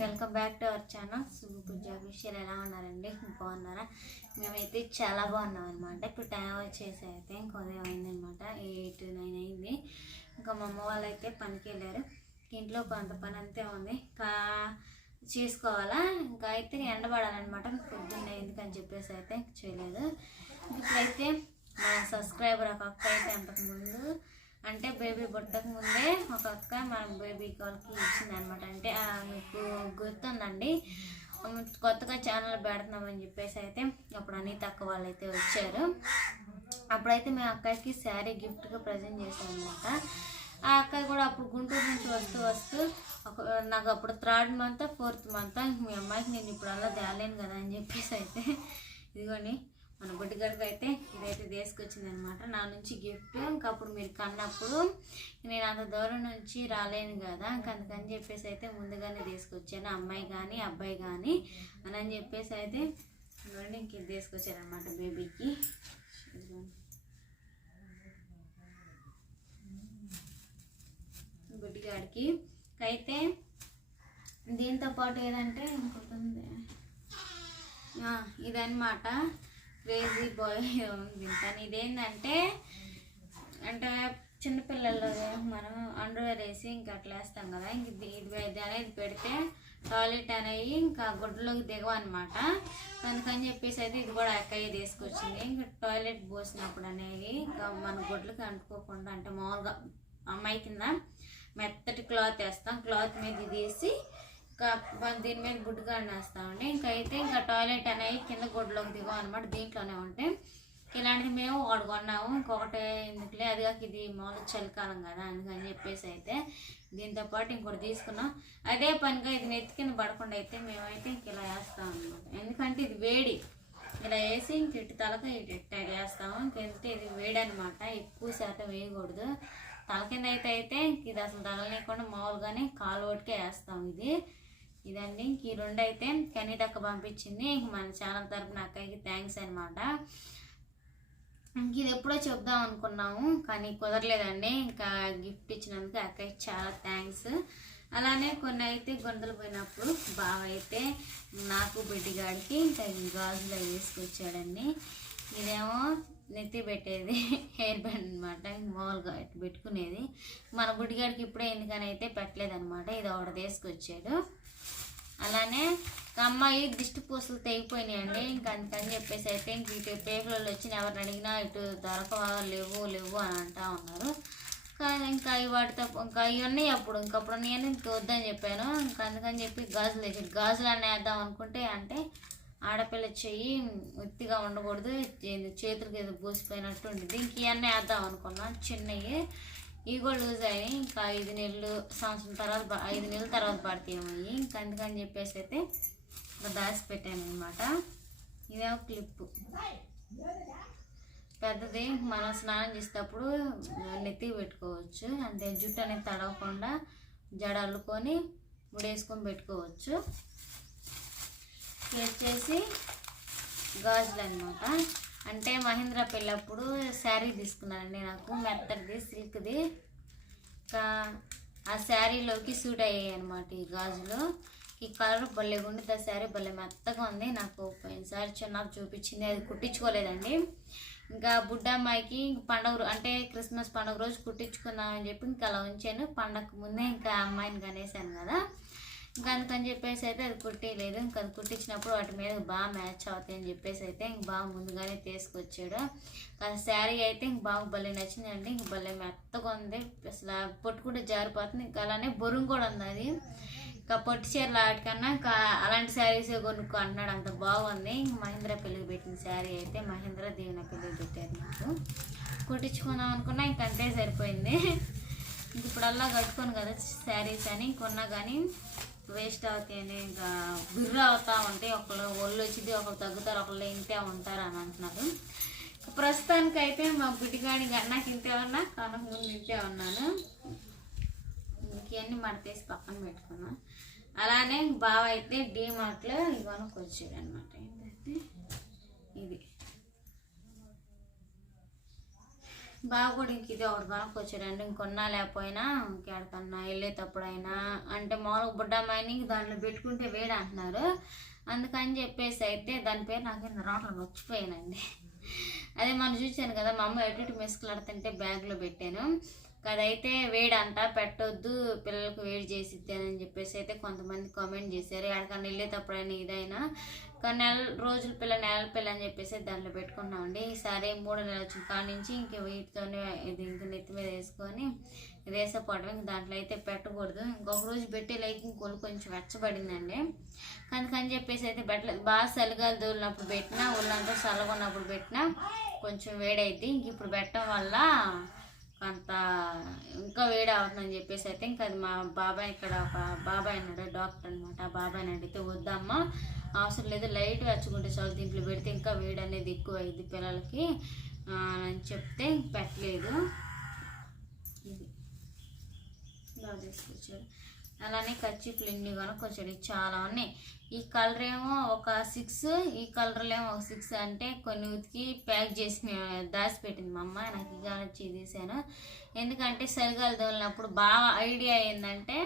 Welcome back to our channel. సుగు విషయాలు ఎలా ఉన్నారండి? బాగున్నారా? మేమైతే చాలా బాగున్నాం అనమాట ఇప్పుడు టైం వచ్చేసి అయితే ఇంకా అయిందనమాట ఎయిట్ నైన్ అయింది. ఇంకా మా అమ్మ వాళ్ళు అయితే పనికి వెళ్ళారు. ఇంట్లో కొంత పని అంతే ఉంది. కా చేసుకోవాలా? ఇంకా అయితే ఎండబడాలన్నమాట. పొద్దున్నే ఎందుకని చెప్పేసి అయితే చేయలేదు. ఇప్పుడైతే మా సబ్స్క్రైబర్ ఒక అక్క అయితే అంతకుముందు అంటే బేబీ పుట్టక ముందే ఒక అక్క మన బేబీ కాల్కి ఇచ్చింది అనమాట అంటే మీకు గుర్తుందండి? కొత్తగా ఛానల్ పెడుతున్నామని చెప్పేసి అయితే అప్పుడు అనిత అక్క వాళ్ళు అయితే వచ్చారు. అప్పుడైతే మేము అక్కకి శారీ గిఫ్ట్గా ప్రజెంట్ చేసాం అనమాట ఆ అక్క కూడా అప్పుడు గుంటూరు నుంచి వస్తూ వస్తూ ఒక నాకు అప్పుడు థర్డ్ మంత్ ఫోర్త్ మంత్ మీ అమ్మాయికి నేను ఇప్పుడు అలా తేలేను కదా అని చెప్పేసి అయితే ఇదిగోని మన బుడ్డిగడికి అయితే ఇదైతే తీసుకొచ్చింది అనమాట నా నుంచి గిఫ్ట్ ఇంకా అప్పుడు మీరు కన్నప్పుడు నేను అంత దూరం నుంచి రాలేను కదా. ఇంక అందుకని చెప్పేసి అయితే ముందుగానే తీసుకొచ్చాను. అమ్మాయి కానీ అబ్బాయి కానీ అని అని చెప్పేసి అయితే ఇంక ఇది తీసుకొచ్చాను అనమాట బేబీకి బుడ్డిగాడికి. అయితే దీంతో పాటు ఏదంటే ఇంకొకటి ఇదనమాట ఇదన్నమాట. క్రేజీ బాయ్ ఉంది. ఇదేంటంటే అంటే చిన్నపిల్లలు మనం అండర్వేర్ వేసి ఇంకా అట్లా వేస్తాం కదా ఇంక ఇది ఇది అనేది పెడితే టాయిలెట్ అనేవి ఇంకా గుడ్డలోకి దిగవన్నమాట. అందుకని చెప్పేసి అయితే ఇది కూడా అక్కయ్య తీసుకొచ్చింది. ఇంకా టాయిలెట్ పోసినప్పుడు అనేది ఇంకా మన గుడ్లకి అంటుకోకుండా అంటే మామూలుగా అమ్మాయి కింద మెత్తటి క్లాత్ వేస్తాం. క్లాత్ మీద ఇది వేసి దీని మీద గుడ్డుగా వేస్తామండి ఇంకా అయితే ఇంకా టాయిలెట్ అనేవి కింద గుడ్లోకి దిగం అనమాట దీంట్లోనే ఉంటాయి ఇలాంటిది మేము ఒకటి కొన్నాము ఇంకొకటి ఎందుకులే అది కాక ఇది మామూలు చలికాలం కదా అందుకని చెప్పేసి అయితే దీంతో పాటు ఇంకోటి తీసుకున్నాం. అదే పనిగా ఇది నెత్తికిన పడకుండా అయితే మేమైతే ఇంక ఇలా వేస్తాం అనమాట ఎందుకంటే ఇది వేడి. ఇలా వేసి ఇంక ఇటు తలక ఇటు ఇట్ట వేస్తాము. ఇంకంటే ఇది వేడి అనమాట ఎక్కువ శాతం వేయకూడదు. తల కింద అయితే అయితే ఇంక ఇది అసలు తగలనీయకుండా మామూలుగానే కాలు ఒకటికే వేస్తాం ఇది. ఇదండి. ఇంక ఈ రెండు అయితే కనీదక్క పంపించింది. ఇంక మన ఛానల్ తరపున అక్కకి థ్యాంక్స్ అనమాట ఇంక ఇది ఎప్పుడో చెప్దాం అనుకున్నాము కానీ కుదరలేదండి. ఇంకా గిఫ్ట్ ఇచ్చినందుకు అక్కకి చాలా థ్యాంక్స్. అలానే కొన్ని అయితే గొంతులు పోయినప్పుడు బాగా అయితే నాకు బిడ్డిగాడికి ఇంకా ఈ గాజులో వేసుకొచ్చాడండి. ఇదేమో నెత్తి పెట్టేది హెయిర్ బ్యాండ్ అనమాట మామూలుగా పెట్టుకునేది. మన బుడ్డిగాడికి ఇప్పుడే ఎందుకని అయితే పెట్టలేదన్నమాట. ఇది ఒకటి తీసుకొచ్చాడు అలానే ఒక అమ్మాయి దిష్టి పూసలు తెగిపోయినాయండి. ఇంకా అందుకని చెప్పేసి అయితే ఇంక ఇటు పేపర్లలో వచ్చిన ఎవరిని అడిగినా ఇటు దొరకవా లేవు లేవు అని అంటా ఉన్నారు. కానీ ఇంకా అవి వాటితో ఇంకా అవి ఉన్నాయి అప్పుడు ఇంకప్పుడు నేను ఇంక వద్దని చెప్పాను. ఇంకా అందుకని చెప్పి గాజులు తెచ్చాడు గాజులు అన్నీ వేద్దాం అనుకుంటే అంటే ఆడపిల్ల చెయ్యి ఉత్తిగా ఉండకూడదు. చేతులకి ఏదో పూసిపోయినట్టు ఉంటుంది ఇంక ఇవన్నీ వేద్దాం అనుకున్నాను చిన్నవి ఇవి కూడా లూజ్ అయ్యాయి ఇంకా ఐదు నెలలు సంవత్సరం తర్వాత ఐదు నెలల తర్వాత పడతాయేమో ఇవి ఇంకా అందుకని చెప్పేసి అయితే ఇంకా దాచి పెట్టాను అనమాట ఇదేమో క్లిప్పు పెద్దది మనం స్నానం చేసేటప్పుడు నెత్తికి పెట్టుకోవచ్చు. అంటే జుట్టు అనేది తడవకుండా జడ అల్లుకొని ముడేసుకొని పెట్టుకోవచ్చు. వచ్చేసి గాజులు అనమాట అంటే మహేంద్ర పెళ్ళప్పుడు శారీ తీసుకున్నానండి నాకు మెత్తడిది సిల్క్ది. ఇంకా ఆ శారీలోకి సూట్ అయ్యాయి అనమాట ఈ గాజులు. ఈ కలర్ భలే ఉంది ఆ శారీ భలే మెత్తగా ఉంది. నాకు పోయినసారి చిన్నప్పుడు చూపించింది అది కుట్టించుకోలేదండి. ఇంకా బుడ్డమ్మాయికి అమ్మాయికి పండగ అంటే క్రిస్మస్ పండుగ రోజు కుట్టించుకుందామని చెప్పి ఇంకా అలా ఉంచాను. పండగ ముందే ఇంకా అమ్మాయిని కనేసాను కదా. అందుకని చెప్పేసి అయితే అది కుట్టేయలేదు. ఇంకా అది కుట్టించినప్పుడు వాటి మీద బాగా మ్యాచ్ అవుతాయి అని చెప్పేసి అయితే ఇంక బాగా ముందుగానే తీసుకొచ్చాడు. శారీ అయితే ఇంక బాగా భలే నచ్చిందండి. ఇంక భలే మెత్తగా ఉంది. అసలు ఆ పొట్టు కూడా జారిపోతుంది. ఇంకా అలానే బొరుగు కూడా ఉంది అది. ఇంకా పొట్టి చీరలు వాటికన్నా ఇంకా అలాంటి శారీసే కొనుక్కో అంటున్నాడు అంత బాగుంది. ఇంక మహేంద్ర పెళ్ళికి పెట్టిన శారీ అయితే మహేంద్ర దీవెన పెళ్ళికి పెట్టారు నాకు కుట్టించుకుందాం అనుకున్నా ఇంక అంతే సరిపోయింది. ఇంక ఇప్పుడల్లా కట్టుకోను కదా శారీస్ అని కొన్నా కానీ వేస్ట్ అవుతాయని ఇంకా బిర్ర అవుతా ఉంటే ఒకళ్ళు ఒళ్ళు వచ్చింది ఒకళ్ళు తగ్గుతారు ఒకళ్ళు ఇంతే ఉంటారు అని అంటున్నారు. ప్రస్తుతానికైతే మా బిడ్డగాని నాకు ఇంతే ఉన్నా కనుక ముందు ఇంతే ఉన్నాను. ఇంకన్నీ మడతేసి పక్కన పెట్టుకున్నా. అలానే బావ అయితే డీమార్ట్లో ఇవన్నీ వచ్చాడు అనమాట ఏంటంటే ఇది. బాగా కూడా ఇంక ఇది ఒకటి కొనుక్కొచ్చాడండి ఇంకొన్నా లేకపోయినా ఇంకెడకన్నా వెళ్ళేటప్పుడైనా అంటే మామూలుగా బుడ్డమ్మాయిని దాంట్లో పెట్టుకుంటే వేడి అంటున్నారు. అందుకని చెప్పేసి అయితే దాని పేరు నాకు రావడం మర్చిపోయానండి. అదే మనం చూశాను కదా మా అమ్మ ఎటు ఇటు మెసుకులాడుతుంటే బ్యాగ్లో పెట్టాను. అదైతే వేడంట పెట్టొద్దు పిల్లలకు వేడి చేసిద్ది అని చెప్పేసి అయితే కొంతమంది కామెంట్ చేశారు. ఎక్కడికన్నా వెళ్ళేటప్పుడైనా ఇదైనా కానీ నెల రోజుల పిల్ల నెల పిల్ల అని చెప్పేసి దాంట్లో పెట్టుకున్నామండి. ఈసారి మూడు నెలల కాడ నుంచి ఇంక వీటితోనే ఇది ఇంక నెత్తి మీద వేసుకొని ఇది వేసపోవడం ఇంక దాంట్లో అయితే పెట్టకూడదు. ఇంకొక రోజు పెట్టి లైక్ ఇంకోళ్ళు కొంచెం వెచ్చబడిందండి. అందుకని చెప్పేసి అయితే పెట్టలేదు బాగా చలిగాలు దూలినప్పుడు పెట్టినా ఒళ్ళంతా చల్లగొన్నప్పుడు పెట్టినా కొంచెం వేడైద్ది. ఇంక ఇప్పుడు పెట్టడం వల్ల అంత ఇంకా వేడి అవుతుందని చెప్పేసి అయితే ఇంకా అది మా బాబాయ్ ఇక్కడ ఒక బాబాయ్ అన్నాడు డాక్టర్ అనమాట ఆ బాబాయ్ అడిగితే వద్దమ్మా అవసరం లేదు లైట్ వచ్చుకుంటే చాలు దీంట్లో పెడితే ఇంకా వేడి అనేది ఎక్కువ అయింది పిల్లలకి అని చెప్తే పెట్టలేదు. ఇది బాగా తీసుకొచ్చారు. అలానే కచ్చిపులు ఇన్ని కొనుక్కొచ్చాడు ఇవి చాలా ఉన్నాయి. ఈ కలర్ ఏమో ఒక సిక్స్ ఈ కలర్లో ఏమో ఒక సిక్స్ అంటే కొన్ని ఉతికి ప్యాక్ చేసి దాచిపెట్టింది మా అమ్మ. నాకు ఇక వచ్చి తీసాను. ఎందుకంటే చలిగాలి తోలినప్పుడు బాగా ఐడియా ఏంటంటే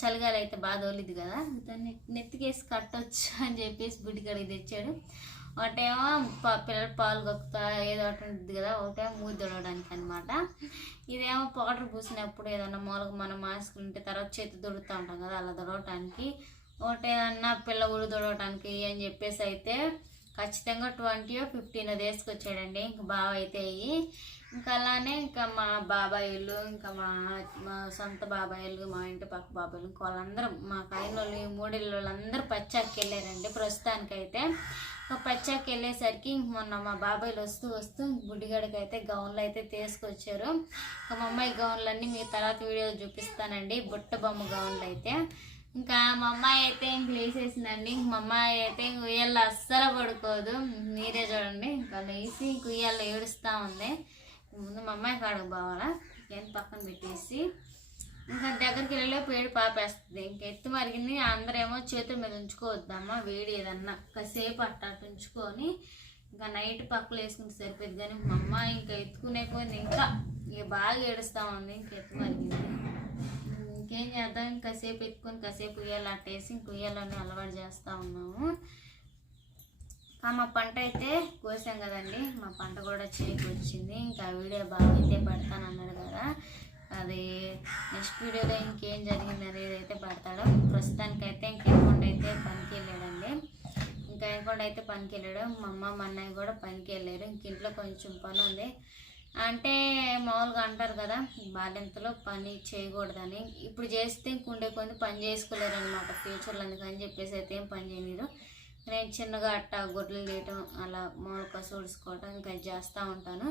చలిగాలి అయితే బాగా తోలిద్ది కదా. దాన్ని నెత్తికేసి కట్టొచ్చు అని చెప్పేసి బుడ్డికడికి తెచ్చాడు. ఒకటేమో పా- పిల్లలు పాలు కక్కుతా ఏదో ఒకటి ఉంటుంది కదా ఒకటేమో మూతి దొడవడానికి అనమాట ఇదేమో పౌడర్ పూసినప్పుడు ఏదన్నా మూలకు మనం మాస్క్ ఉంటే తర్వాత చేతి దొడుతూ ఉంటాం కదా అలా దొడవటానికి ఒకటి ఏదన్నా పిల్ల ఊరు దొడవటానికి అని చెప్పేసి అయితే ఖచ్చితంగా ట్వంటీ ఫిఫ్టీన్ తీసుకొచ్చాడండి ఇంక బాగా అయితే అయ్యి ఇంకా అలానే ఇంకా మా బాబాయిలు ఇంకా మా మా సొంత బాబాయిలు మా ఇంటి పక్క బాబాయిలు ఇంకా వాళ్ళందరూ మా కైన వాళ్ళు ఈ మూడిళ్ళ వాళ్ళందరూ పచ్చాకి వెళ్ళారండి ప్రస్తుతానికైతే. ఇంకా పచ్చాకి వెళ్ళేసరికి ఇంక మొన్న మా బాబాయిలు వస్తూ వస్తూ గుడిగడికి అయితే గౌన్లు అయితే తీసుకొచ్చారు. ఇంకా మా అమ్మాయి గౌన్లన్నీ మీ తర్వాత వీడియో చూపిస్తానండి. బుట్ట బొమ్మ గౌన్లు అయితే ఇంకా మా అమ్మాయి అయితే ఇంక లేచేసిందండి ఇంక మా అమ్మాయి అయితే ఇంక ఉయ్యాల అస్సలు పడుకోదు. మీరే చూడండి. ఇంకా లేచి ఇంక ఉయ్యాల ఏడుస్తూ ఉంది. ముందు మా అమ్మాయి కాడకు పోవాలా? ఇంకేం పక్కన పెట్టేసి ఇంకా దగ్గరికి వెళ్ళే పేడు పాపేస్తుంది ఇంక ఎత్తు మరిగింది. అందరేమో చేతుల మీద ఉంచుకోవద్దమ్మా వేడి ఏదన్నా. కాసేపు అట్ట ఉంచుకొని ఇంకా నైట్ పక్కలు వేసుకుంటే సరిపోయింది కానీ మా అమ్మ ఇంకా ఎత్తుకునే పోయింది. ఇంకా ఇక బాగా ఏడుస్తూ ఉంది. ఇంక ఎత్తు మరిగింది. ఇంకేం చేద్దాం? ఇంకాసేపు ఎత్తుకొని కాసేపు ఉయ్యాలి అట్టేసి ఇంక ఉయ్యాలని అలవాటు చేస్తూ ఉన్నాము. మా పంట అయితే కోసాం కదండి. మా పంట కూడా చేతికి వచ్చింది. ఇంకా వీడియో బాగా అయితే పెడతాను అన్నాడు కదా. అది నెక్స్ట్ వీడియోలో ఇంకేం జరిగింది అనేది అయితే పెడతాడు. ప్రస్తుతానికైతే ఇంకెక్కడ అయితే పనికి వెళ్ళాడండి ఇంకా ఇంకొండ అయితే పనికి వెళ్ళాడు మా అమ్మ మా అన్నయ్య కూడా పనికి వెళ్ళారు ఇంక ఇంట్లో కొంచెం పని ఉంది అంటే మామూలుగా అంటారు కదా బాల్యంతలో పని చేయకూడదని. ఇప్పుడు చేస్తే ఇంకుండే కొంది పని చేసుకోలేరు అనమాట ఫ్యూచర్లో అందుకని చెప్పేసి అయితే ఏం పని చేయలేరు నేను చిన్నగా అట్ట గొడ్లు తీయటం అలా మామూలు కసు ఇంకా చేస్తూ ఉంటాను.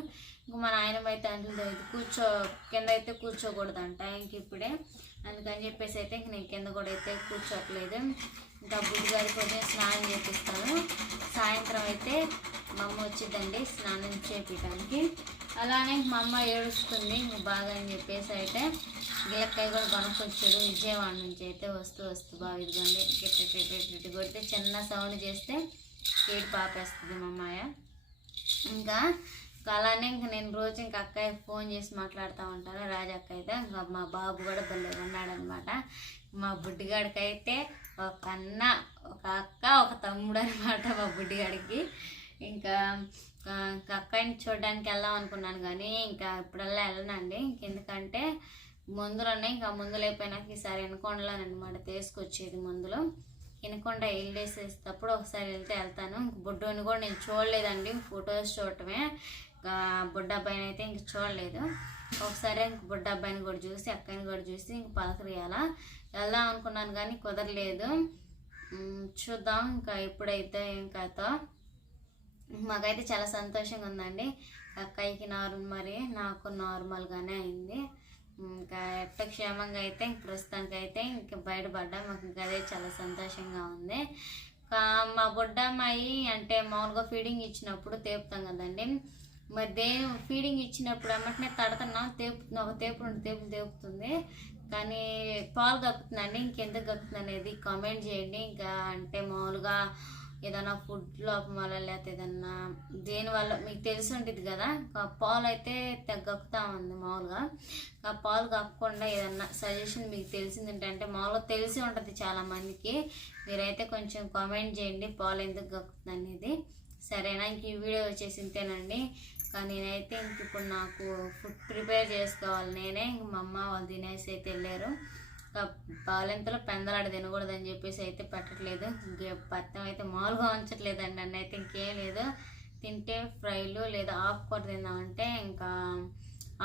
ఇంక మా నాయనమ్మ అయితే అందులో కూర్చో కింద అయితే కూర్చోకూడదంట ఇంక ఇప్పుడే. అందుకని చెప్పేసి అయితే ఇంక నేను కింద కూడా అయితే కూర్చోట్లేదు. డబ్బులు గారి కొంచెం స్నానం చేపిస్తాను సాయంత్రం అయితే మా అమ్మ వచ్చిందండి స్నానం చేపించడానికి అలానే మా అమ్మ ఏడుస్తుంది బాగా అని చెప్పేసి అయితే గిలక్కాయ కూడా కొనుక్కొచ్చాడు విజయవాడ నుంచి అయితే వస్తూ వస్తూ బాగా ఇదిగోండి గిట్ట కొడితే చిన్న సౌండ్ చేస్తే ఏడు పాపేస్తుంది మా అమ్మాయ ఇంకా ఇంకా అలానే ఇంక నేను రోజు ఇంకా అక్కయ్య ఫోన్ చేసి మాట్లాడుతూ ఉంటాను రాజక్క అయితే ఇంకా మా బాబు కూడా భలే ఉన్నాడనమాట మా బుడ్డిగాడికి అయితే ఒక అన్న ఒక అక్క ఒక తమ్ముడు అనమాట మా బుడ్డిగాడికి. ఇంకా ఇంకా అక్కని చూడడానికి వెళ్దాం అనుకున్నాను కానీ ఇంకా ఇప్పుడల్లా వెళ్ళనండి. ఎందుకంటే మందులు ఉన్నాయి. ఇంకా మందులు అయిపోయినాక ఈసారి ఎనకొండలోనమాట తీసుకొచ్చేది మందులు. ఎనకొండ వెళ్ళేసేటప్పుడు ఒకసారి వెళ్తే వెళ్తాను. ఇంక బుడ్డోని కూడా నేను చూడలేదండి. ఫొటోస్ చూడటమే. బుడ్డ అబ్బాయిని అయితే ఇంక చూడలేదు. ఒకసారి ఇంక బుడ్డ అబ్బాయిని కూడా చూసి అక్కని కూడా చూసి ఇంక పలకరియాలా. వెళ్దాం అనుకున్నాను కానీ కుదరలేదు. చూద్దాం ఇంకా ఎప్పుడైతే ఇంకాతో మాకైతే చాలా సంతోషంగా ఉందండి. అక్కయ్యకి నార్మల్ మరి నాకు నార్మల్గానే అయింది. ఇంకా ఎట్ట క్షేమంగా అయితే ఇంక ప్రస్తుతానికి అయితే ఇంక బయటపడ్డా. మాకు ఇంకా అదే చాలా సంతోషంగా ఉంది. కా- మా బొడ్డమ్మాయి అంటే మామూలుగా ఫీడింగ్ ఇచ్చినప్పుడు తేపుతాం కదండి. మరి దేని ఫీడింగ్ ఇచ్చినప్పుడు అమ్మటనే తడుతున్నాం తేపుతుంది ఒక తేపు రెండు తేపులు తేపుతుంది. కానీ పాలు కక్కుతుందండి ఇంకెందుకు కక్కుతుంది అనేది కామెంట్ చేయండి. ఇంకా అంటే మామూలుగా ఏదైనా ఫుడ్ లోపం వల్ల లేకపోతే ఏదన్నా దేనివల్ల మీకు తెలిసి ఉంటుంది కదా? పాలు అయితే తగ్గక్కుతా ఉంది మామూలుగా. ఆ పాలు కాకుండా ఏదన్నా సజెషన్ మీకు తెలిసింది ఏంటంటే మామూలుగా తెలిసి ఉంటుంది చాలా మందికి మీరైతే కొంచెం కామెంట్ చేయండి పాలు ఎందుకు గక్కుతుంది అనేది. సరేనా? ఇంక ఈ వీడియో వచ్చేసి ఇంతేనండి కానీ నేనైతే ఇంక ఇప్పుడు నాకు ఫుడ్ ప్రిపేర్ చేసుకోవాలి. నేనే ఇంక మా అమ్మ వాళ్ళు తినేసి అయితే వెళ్ళారు. ఇంకా పెందలాడ తినకూడదని చెప్పేసి అయితే పెట్టట్లేదు. ఇంకే పత్తం అయితే మామూలుగా ఉంచట్లేదండి నన్ను అయితే ఇంకేం లేదు. తింటే ఫ్రైలు లేదా ఆకుకూర తిందామంటే ఇంకా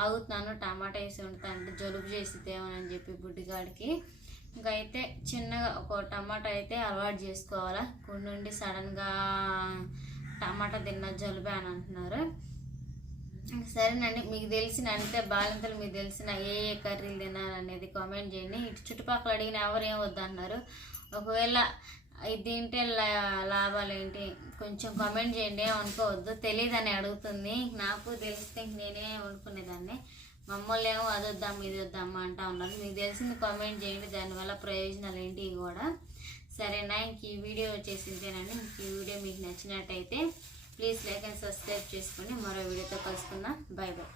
ఆగుతున్నాను. టమాటా వేసి ఉంటా అంటే జలుబు తేమని చెప్పి బుడ్డిగాడికి ఇంకా అయితే చిన్నగా ఒక టమాటా అయితే అలవాటు చేసుకోవాలా. కొన్ని నుండి సడన్గా టమాటా తిన్న జలుబే అని అంటున్నారు. సరేనండి మీకు తెలిసిన అంటే బాలింతలు మీకు తెలిసిన ఏ ఏ కర్రీలు తినాలనేది కామెంట్ చేయండి. ఇటు చుట్టుపక్కల అడిగిన ఎవరు ఏం వద్దన్నారు. ఒకవేళ ఇది తింటే లా- లాభాలు ఏంటి కొంచెం కామెంట్ చేయండి అనుకోవద్దు తెలియదని అడుగుతుంది. నాకు తెలిస్తే నేనే అనుకునేదాన్ని. మమ్మల్ని ఏమో అది వద్దాం ఇది వద్దామా అంటా ఉన్నారు. మీకు తెలిసింది కామెంట్ చేయండి దానివల్ల ప్రయోజనాలు ఏంటి కూడా. సరేనా ఇంక ఈ వీడియో వచ్చేసి ఇంతేనండి ఇంక ఈ వీడియో మీకు నచ్చినట్టయితే ప్లీజ్ లైక్ అండ్ సబ్స్క్రైబ్ చేసుకుని మరో వీడియోతో కలుసుకుందాం. Bye bye